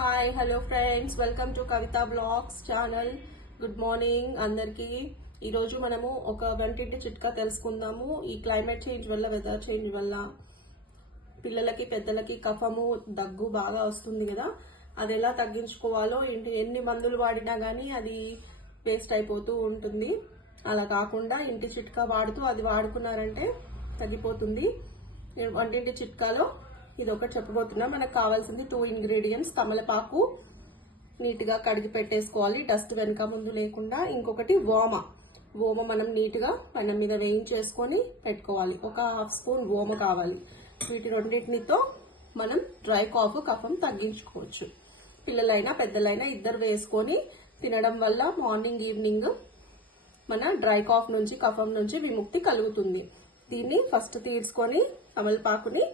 Hi hello friends, welcome to Kavitha blogs channel. Good morning అందరికి. ఈరోజు మనము ఒక వంటింటి చిట్కా తెలుసుకుందాము. ఈ క్లైమేట్ చేంజ్ వల్ల, వెదర్ చేంజ్ వల్ల పిల్లలకి పెద్దలకి కఫము దగ్గు బాగా వస్తుంది కదా, అది ఎలా తగ్గించుకోవాలో, ఎన్ని మందులు వాడినా కానీ అది వేస్ట్ అయిపోతూ ఉంటుంది. అలా కాకుండా ఇంటి చిట్కా వాడుతూ అది వాడుకున్నారంటే తగ్గిపోతుంది. వంటింటి చిట్కాలో ఇది ఒకటి చెప్పబోతున్నా. మనకు కావాల్సింది 2 ఇంగ్రీడియంట్స్. తమలపాకు నీట్గా కడిగి పెట్టేసుకోవాలి, డస్ట్ వెనక ముందు లేకుండా. ఇంకొకటి ఓమ మనం నీట్గా పెనం మీద వేయించేసుకొని పెట్టుకోవాలి. ఒక 1/2 స్పూన్ ఓమ కావాలి. వీటి రెండింటితో మనం డ్రై కఫం తగ్గించుకోవచ్చు. పిల్లలైనా పెద్దలైనా ఇద్దరు వేసుకొని తినడం వల్ల మార్నింగ్ ఈవినింగ్ మన డ్రై కాఫ్ నుంచి, కఫం నుంచి విముక్తి కలుగుతుంది. దీన్ని ఫస్ట్ తీసుకొని తమలపాకుని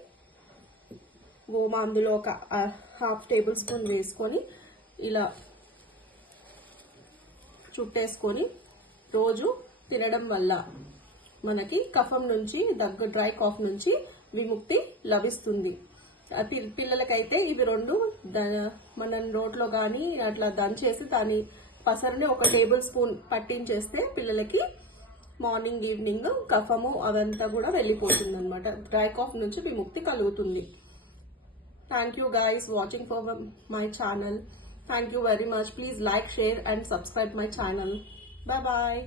ఓమ అందులో ఒక 1/2 టేబుల్ స్పూన్ వేసుకొని ఇలా చుట్టేసుకొని రోజు తినడం వల్ల మనకి కఫం నుంచి, దగ్గు, డ్రై కాఫ్ నుంచి విముక్తి లభిస్తుంది. పిల్లలకైతే ఇవి రెండు మన నోట్లో కానీ అట్లా దంచేసి దాని పసరుని 1 టేబుల్ స్పూన్ పట్టించేస్తే పిల్లలకి మార్నింగ్ ఈవినింగ్ కఫము అదంతా కూడా వెళ్ళిపోతుంది అనమాట. డ్రై కాఫ్ నుంచి విముక్తి కలుగుతుంది. Thank you guys watching for my channel. Thank you very much. Please like, share and subscribe my channel. Bye bye.